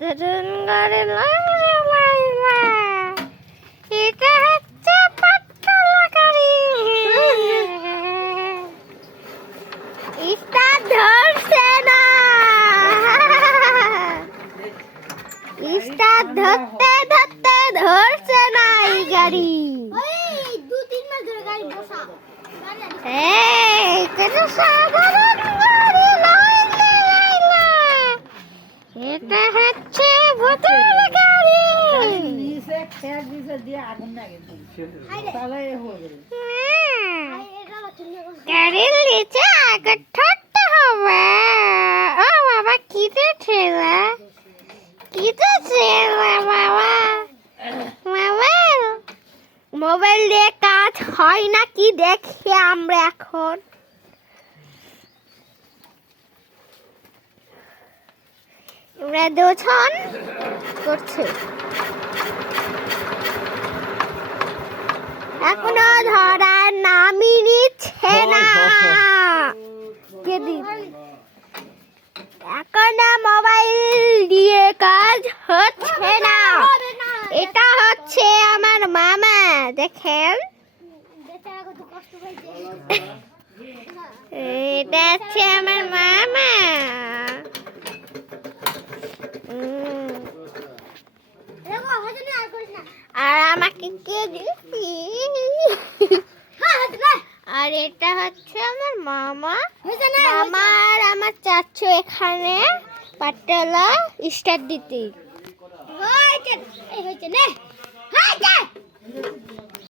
এটা হচ্ছে পাটতলা গাড়ি। স্টার ধরছে না, স্টার ধরতে ধরতে ধরছে না এই গাড়ি। এটা সাধারণ গাড়ি নয়, এটা হচ্ছে ভূতের গাড়ি। গাড়ির নিচে আগে ঠকতে হবে। ও বাবা, কিতে ছেলে, কিতে ছেলে বাবা। মোবাইল দিয়ে কাজ হয় না কি দেখি আমরা এখন। আমরা দুজন করছে, এখনো ধরার নামই নিচ্ছে না। এখনো মোবাইল দিয়ে কাজ হচ্ছে না। এটা হচ্ছে আমার মামা, দেখেন। এটা হচ্ছে আমার মামা। আর আমাকে কে দিয়েছি। আর এটা হচ্ছে আমার মামা, মামা আর আমার চাচু এখানে পাটতলা স্টার্ট দিতে।